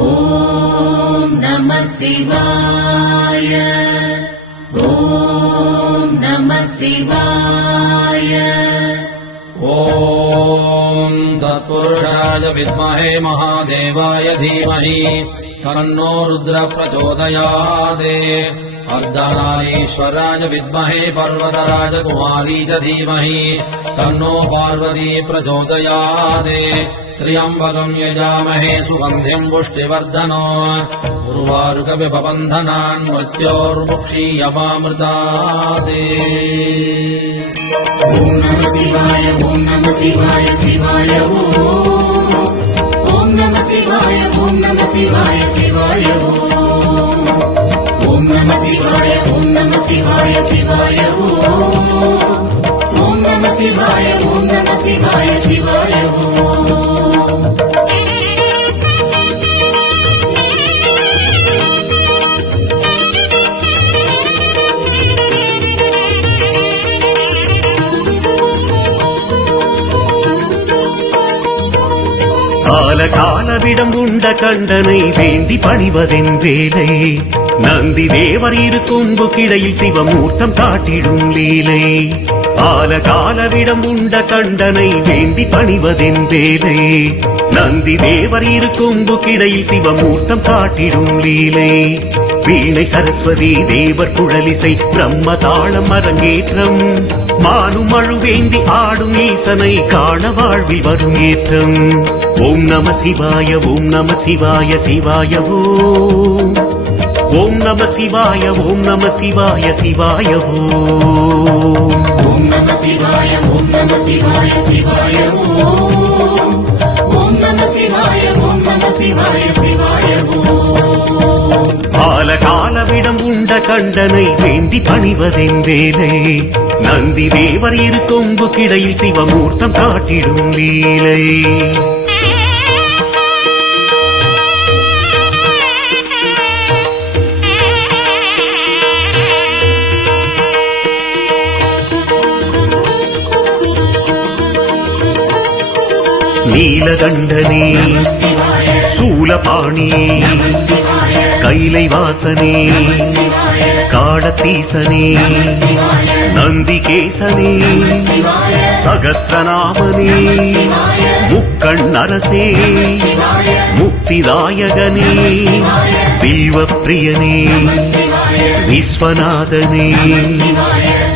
ஓம் நம சிவாய. ஓம் நம சிவாய. ஓம் தத்புருஷாய வித்மஹே மகாதேவாய தீமஹி தன்னோ ருத்ர பிரச்சோதயாத். अर्धनारीश्वराय विद्महे पर्वतराज कुमारी च धीमहि तन्नो पार्वती प्रचोदयात्. त्र्यम्बकम् यजामहे सुगन्धिम् पुष्टिवर्धनो उर्वारुकविपबन्धनान् मृत्योर्मुक्षीयमामृतात्. ॐ नमः शिवाय. ॐ नमः शिवाय. शिवाय ॐ नमः शिवाय. ॐ नमः शिवाय. शिवाय ॐ नमः शिवाय. ॐ नमः शिवाय. शिवाय ॐ नमः शिवाय. ॐ नमः शिवाय. शिवाय கால காலவிடம் உண்ட கண்டனை வேண்டி பணிவதென் வேலை. நந்தி தேவர் இரு கொம்பு கிடையில் சிவமூர்த்தம் காட்டிடும் லீலை. கால காலவிடம் உண்ட கண்டனை வேண்டி பணிவதென் வேலை. நந்தி தேவர் இரு கொம்பு கிடையில் சிவமூர்த்தம் காட்டிடும் லீலை. வீணை சரஸ்வதி தேவர் குழலிசை பிரம்ம தாளம் அரங்கேற்றம். மானும் அழுவேந்தி ஆடும் ஈசனை காண வாழ்வில் வரும் ஏற்றம். ஓம் நம சிவாய. ஓம் நம சிவாய. சிவாய ஓம் நம சிவாய. ஓம் நம சிவாய. சிவாய ஓம் நம சிவாய. ஓம் நம சிவாய. சிவாய ஓம் நம சிவாய. ஓம் நம சிவாய. சிவாய கால காலவிடம் உண்ட கண்டனை வேண்டி பணிவதென் வேலை. நந்தி தேவர் இரு கொம்பு கிடையில் சிவமூர்த்தம் காட்டிடும் லீலை. நீலகண்டனே சூலபாணியே கைலை வாசனே காடத்தீசனே நந்திகேசனே சகஸ்ரநாமனே முக்கண்ணரசே முக்திதாயகனே வில்வப்பிரியனே விஸ்வநாதனே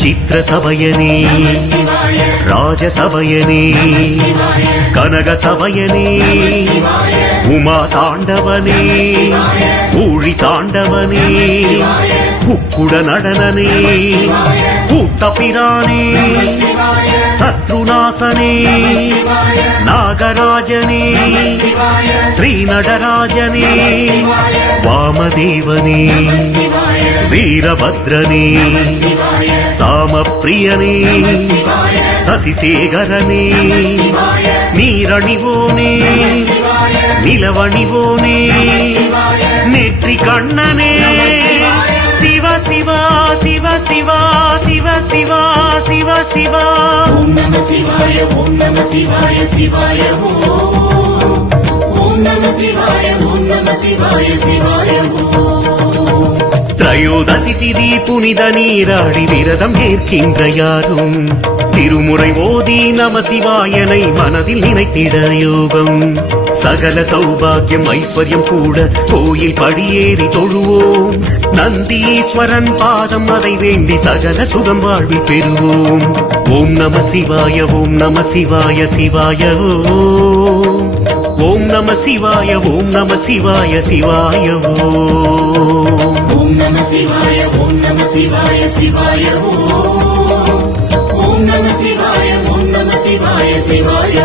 சித்திரசபயனே ராஜசபயனே கனகசபயனே உமா தாண்டவனே ஊழி தாண்டவனே குக்குட நடனனே கூத்தபிரானே சத்ருநாசனே நாகராஜனே ஸ்ரீநடராஜனே வாமதேவனே வீரபத்ரனே சாமப்பிரியனே சசிசேகரனே நீரணிவோனே நிலவணிவோனே நெற்றி கண்ணனே சிவ சிவா சிவ சிவா சிவ சிவா சிவ சிவா. ஓம் நம சிவாய. ஓம் நம சிவாய. சிவாய ஓம் நம சிவாய. ஓம் நம சிவாய. சிவாய திரையோதசி திதி புனித நீராடி விரதம் ஏற்கின்ற யாரும் திருமுறை ஓதி நம சிவாயனை மனதில் நினைத்திட யோகம். சகல சௌபாகியம் ஐஸ்வர்யம் கூட கோயில் படியேறி தொழுவோம். நந்தீஸ்வரன் பாதம் அதை வேண்டி சகல சுகம் வாழ்வில் பெறுவோம். ஓம் நம சிவாய. ஓம் நம சிவாய. சிவாய ஓம் நம சிவாய. ஓம் நம சிவாய. சிவாய ஓம் நம சிவாய. ஓம் நம சிவாய. சிவாய ஓம் நம சிவாய. ஓம் நம சிவாய. சிவாய